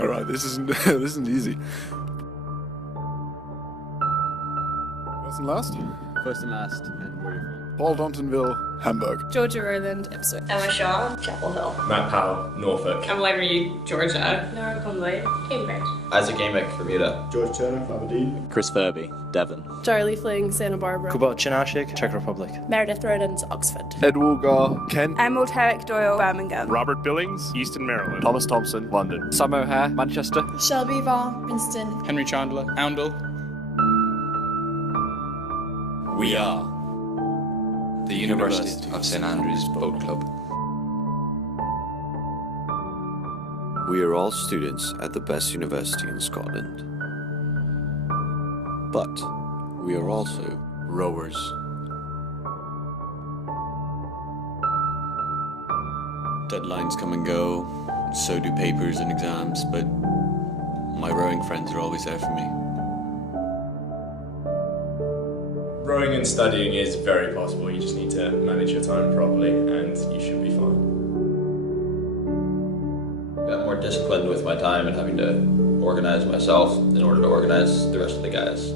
All right, this isn't this isn't easy. First and last? First and last. And where are you from? Paul Dontonville, Hamburg. Georgia Roland, Ipswich. Emma Shaw, Chapel Hill. Matt Powell, Norfolk. Emily Reed, Georgia. Nora Conway, Cambridge. Isaac Amick, Bermuda. George Turner, Aberdeen. Chris Furby, Devon. Charlie Fling, Santa Barbara. Kuba Chinashik, Czech Republic. Meredith Rodens, Oxford. Ed Woolgar, Kent. Emerald Herrick Doyle, Birmingham. Robert Billings, Easton, Maryland. Thomas Thompson, London. Sam O'Hare, Manchester. Shelby Vaughan, Princeton. Henry Chandler, Oundle. We are the University of St Andrews Boat Club. We are all students at the best university in Scotland. But we are also rowers. Deadlines come and go, so do papers and exams, but my rowing friends are always there for me. Rowing and studying is very possible. You just need to manage your time properly and you should be fine. Got more disciplined with my time and having to organize myself in order to organize the rest of the guys.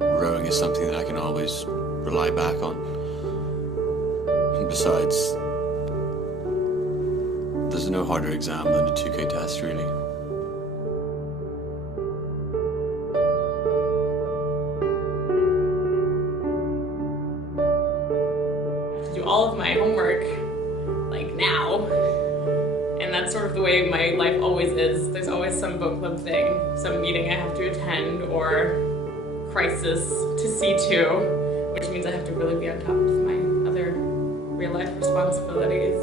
Rowing is something that I can always rely back on. And besides, there's no harder exam than a 2K test, really. Do all of my homework like now, and that's sort of the way my life always is. There's always some boat club thing, some meeting I have to attend, or crisis to see to, which means I have to really be on top of my other real life responsibilities.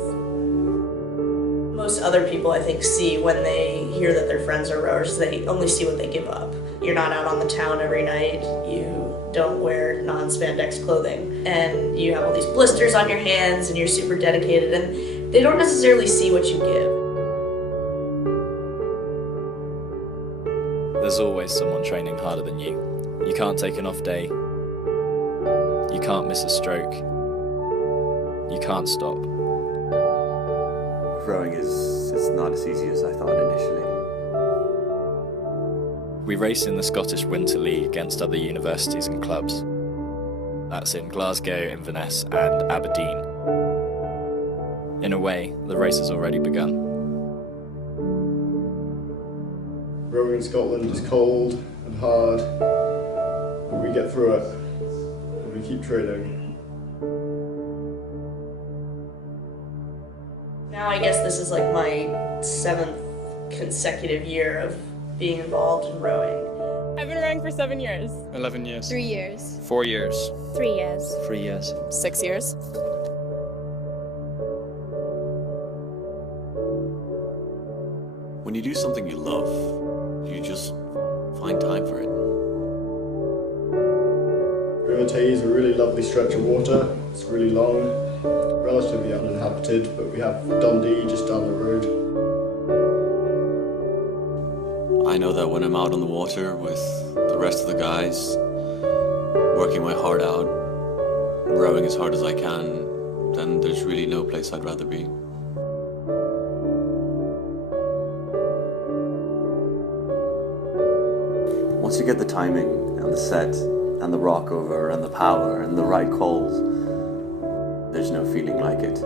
Most other people, I think, see when they hear that their friends are rowers, they only see what they give up. You're not out on the town every night, you don't wear non-spandex clothing, and you have all these blisters on your hands, and you're super dedicated, and they don't necessarily see what you give. There's always someone training harder than you. You can't take an off day. You can't miss a stroke. You can't stop. Rowing it's not as easy as I thought initially. We race in the Scottish Winter League against other universities and clubs. That's in Glasgow, Inverness and Aberdeen. In a way, the race has already begun. Rowing in Scotland is cold and hard, but we get through it and we keep training. Now I guess this is like my 7th consecutive year of being involved in rowing. I've been rowing for 7 years. 11 years. 3 years. 4 years. 3 years. 3 years. 6 years. When you do something you love, you just find time for it. River Tay is a really lovely stretch of water. It's really long, relatively uninhabited, but we have Dundee just down the road. I know that when I'm out on the water with the rest of the guys, working my heart out, rowing as hard as I can, then there's really no place I'd rather be. Once you get the timing and the set and the rock over and the power and the right calls, there's no feeling like it.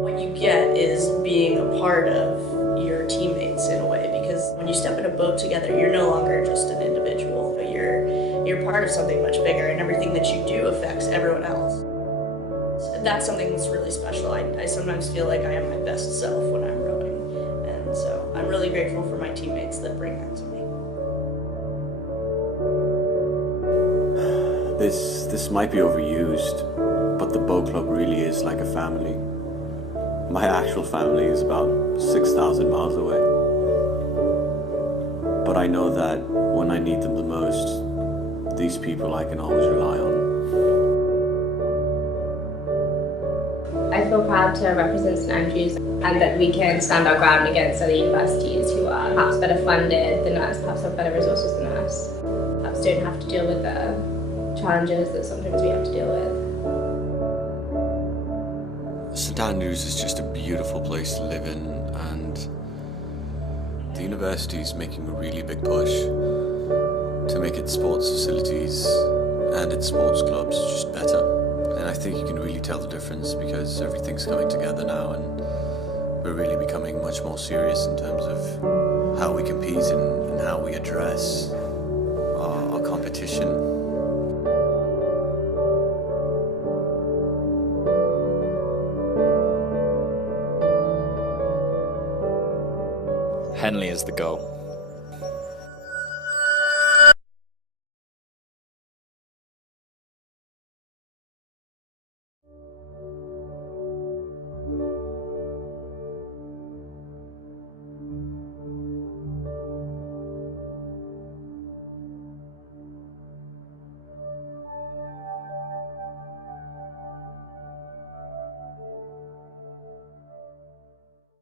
What you get is being a part of your teammates in a way, because when you step in a boat together, you're no longer just an individual, but you're part of something much bigger, and everything that you do affects everyone else. That's something that's really special. I sometimes feel like I am my best self when I'm rowing, and so I'm really grateful for my teammates that bring that to me. This might be overused, but the boat club really is like a family. My actual family is about 6,000 miles away. But I know that when I need them the most, these people I can always rely on. I feel proud to represent St Andrews and that we can stand our ground against other universities who are perhaps better funded than us, perhaps have better resources than us, perhaps don't have to deal with the challenges that sometimes we have to deal with. St Andrews is just a beautiful place to live in, and the university is making a really big push to make its sports facilities and its sports clubs just better. And I think you can really tell the difference because everything's coming together now, and we're really becoming much more serious in terms of how we compete and how we address our competition. Henley is the goal.